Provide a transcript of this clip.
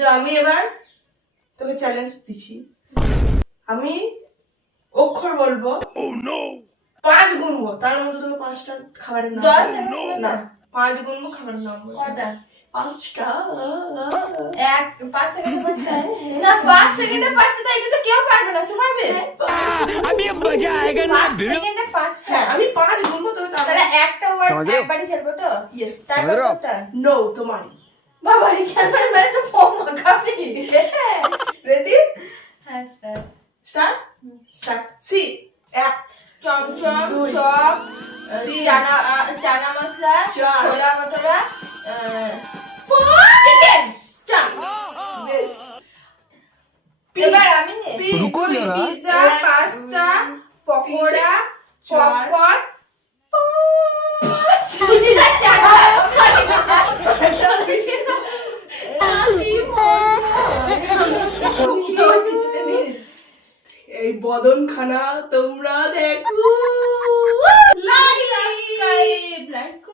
তো আমি এবার তোকে চ্যালেঞ্জ দিচ্ছি, আমি অক্ষর বলবো, 5 গুনবো, তার মধ্যে তোকে 5টা খাবারের নাম 10 না 5 গুনবো, খাবারের নাম বলবো। কটা? 5টা। 5 সেকেন্ডে 5টা না, 5 সেকেন্ডে 5টা তো এটা তো কেউ পারবে না, তুই পারবে? अभी मजा आएगा ना 5 সেকেন্ডে 5টা। হ্যাঁ আমি 5 গুনবো, তোকে তাহলে একটা ওয়ার্ড समझ रहे हो? একবারই খেলবো তো? ইয়েস। তারপর কোনটা? নো তোমারই। বাবা রে ক্যান্সেল মানে তো ফর্ম মাখাবি। রেডি হ্যাঁ স্টার্ট। স্টার্ট স্টার্ট সি 1 চমচম, দুই, চপ, তিন, চানা মশলা, চার, ছোলা ভটোরা, চিকেন চাপ। বেশ। এবার আমি নে रुको जरा পিৎজা, পাস্তা, পকোড়া, চার, পপকর্ন, এই বদনখানা তোমরা দেখো।